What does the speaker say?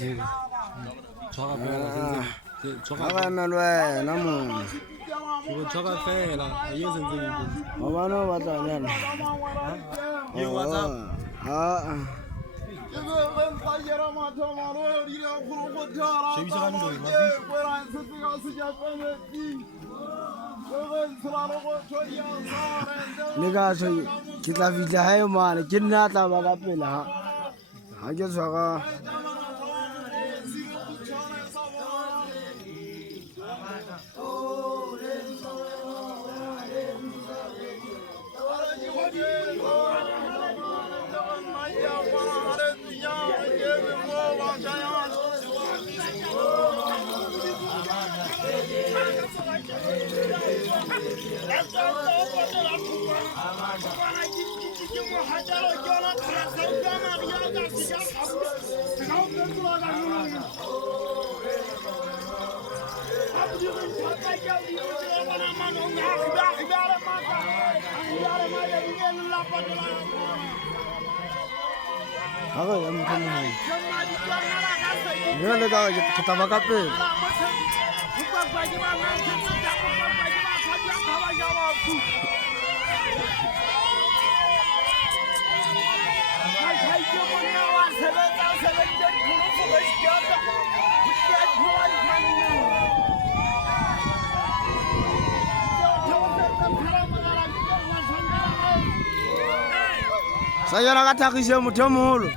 Gioca bene, Aka emelwe namu. gioca fela, io senza niente. Mabano batanyana. Io WhatsApp. Shebisa kamdo, Lega so kita vija hai man kinna ta baga pela ha. Haje swaga. Aga ya mutane hai. Lega lega kita baga pe. Saya nak kata kisah muda mulu.